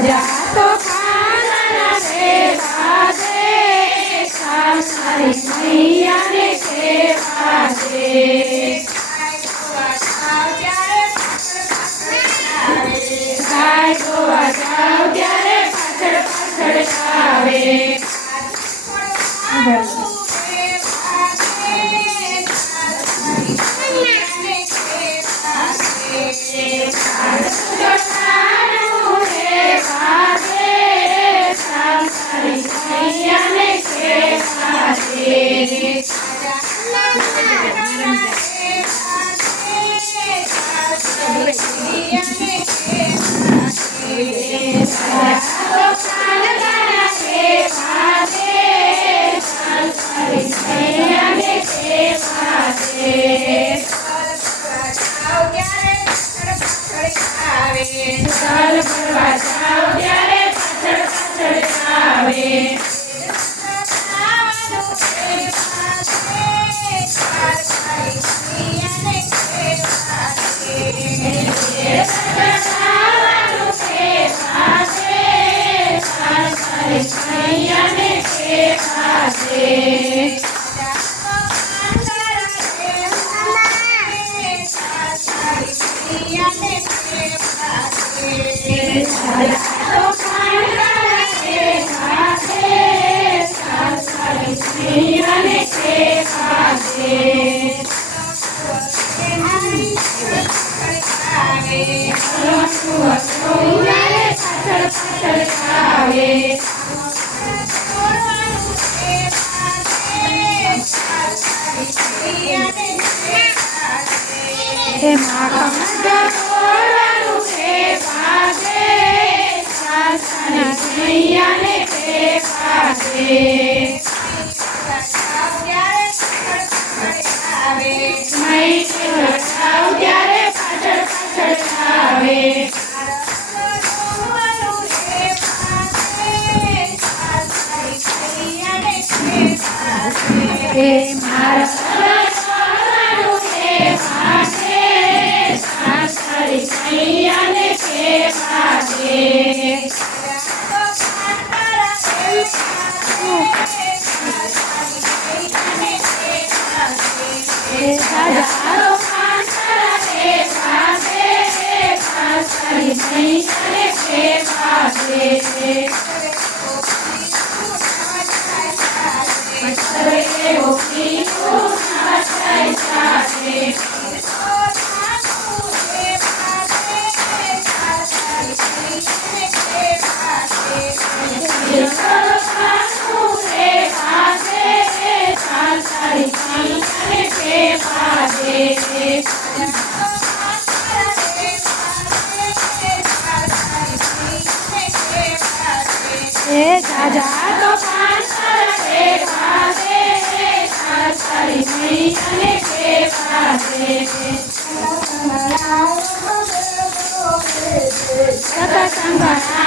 Yeah. Yeah. Yes. અસ્તુ અસ્તુ અસ્તુ ઉડાડે પાછળ પાછળ આવે હે મા કમંડા ઓરવાનું છે પાજે સાસન સૈયાને પે પાજે Hare Santa Santa